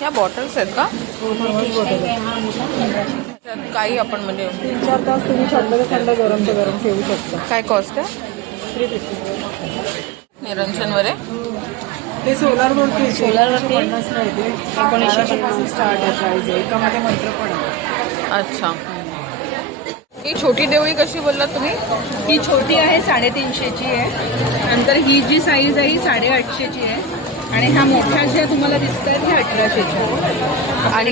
ह्या बॉटल्स आहेत का? त्यात काही आपण म्हणजे 3-4 तास तुम्ही थंड गरम ठेवू शकता. काय कॉस्ट आहे? 350. निरंजनवर आहे. ते सोलारवरती सोलारवरती 50 नाही ते 1900 पासून स्टार्ट आहे प्राइस. एकामध्ये मंत्र पण आहे. अच्छा. ही छोटी देवळी कशी बोललात तुम्ही? ही छोटी आहे 350ची आहे. नंतर ही जी साईज आहे ही 850ची आहे. आणि ह्या मोठ्या ज्या तुम्हाला दिसत आहेत ह्या 1800च्या आहेत. आणि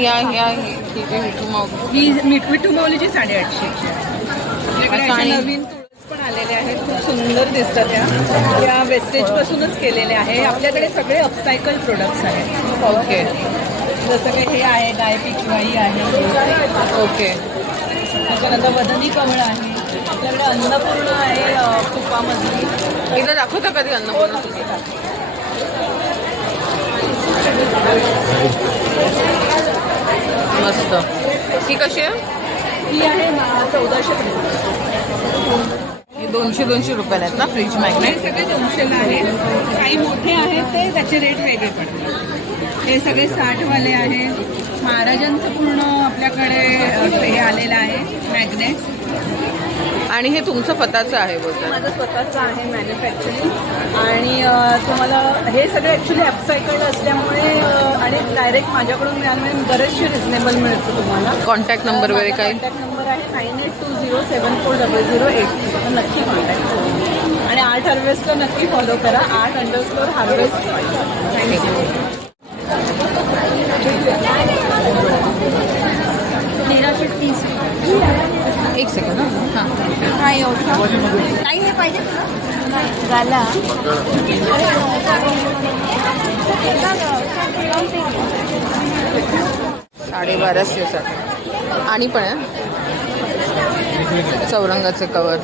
ही मिठू माऊलीची 850ची आहे. आपल्याकडे अच्छा, अशा आणि- नवीन तुळस पण आलेल्या आहेत. खूप सुंदर दिसतात त्या वेस्टेज पासूनच केलेल्या आहे. आपल्याकडे सगळे अपसायकल प्रोडक्ट्स आहेत. ओके जसं काही हे आहे गाय पिचवाई आहे. ओके. त्याच्यानंतर वदनी कमळ आहे. आपल्याकडे अन्नपूर्ण आहे तुपामधली. एकदा दाखवता कधी अन्नपूर्णा? मस्त. ही कशी आहे? ही आहे 1400 ही 200 रुपयाला आहेत ना फ्रीज मॅग्नेट? सगळे 200ला आहे. काही मोठे आहेत ते त्याचे रेट वेगळे पडतात. हे सगळे 60वाले आहे. महाराजांचं पूर्ण आपल्याकडे हे आलेलं आहे मॅग्नेट. आणि हे तुमचं स्वतःचं आहे बोलतात? माझं स्वतःचं आहे मॅन्युफॅक्चरिंग. आणि तुम्हाला हे सगळे ॲक्च्युली अपसायकल्ड असल्यामुळे आणि डायरेक्ट माझ्याकडून मिळाल्यामुळे बरेचसे रिजनेबल मिळतं तुम्हाला. कॉन्टॅक्ट नंबर वगैरे काही? कॉन्टॅक्ट नंबर आहे 9820740008. तर नक्की कॉन्टॅक्ट करा. आणि आर्ट हार्वेस्टला नक्की फॉलो करा. art_harvest. थँक्यू. 1330. एक सेकंड. हां हा एवढा काही हे पाहिजे झाला. 1250 आणि पण आहे चौरंगाचे कवर.